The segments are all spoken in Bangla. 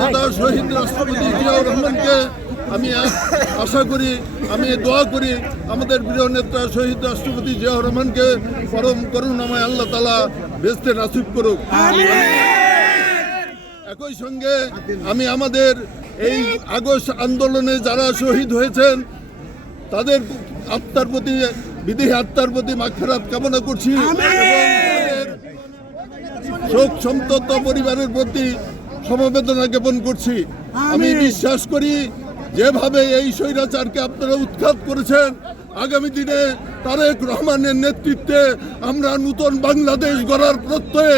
নেতা শহীদ রাষ্ট্রপতি জিয়াউর রহমানকে আমি আশা করি, আমি দোয়া করি আমাদের প্রিয় নেতা শহীদ রাষ্ট্রপতি জিয়াউর রহমানকে পরম করুণাময় আল্লাহ তাআলা বেহেশতে নসিব করুক। একই সঙ্গে আমি আমাদের এই আগস্ট আন্দোলনে যারা শহীদ হয়েছেন তাদের আত্মার প্রতি বিদেহী আত্মার প্রতি মাগফিরাত কামনা করছি এবং তাদের শোক সন্তপ্ত পরিবারের প্রতি সমবেদনা জ্ঞাপন করছি। আমি বিশ্বাস করি যেভাবে এই স্বৈরাচারকে আপনারা উৎখাত করেছেন, আগামী দিনে তারেক রহমানের নেতৃত্বে আমরা নতুন বাংলাদেশ গড়ার প্রত্যয়ে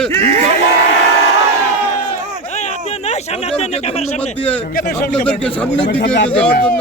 ধন্যবাদ দিয়ে আপনাদেরকে সামনের দিকে এগিয়ে যাওয়ার জন্য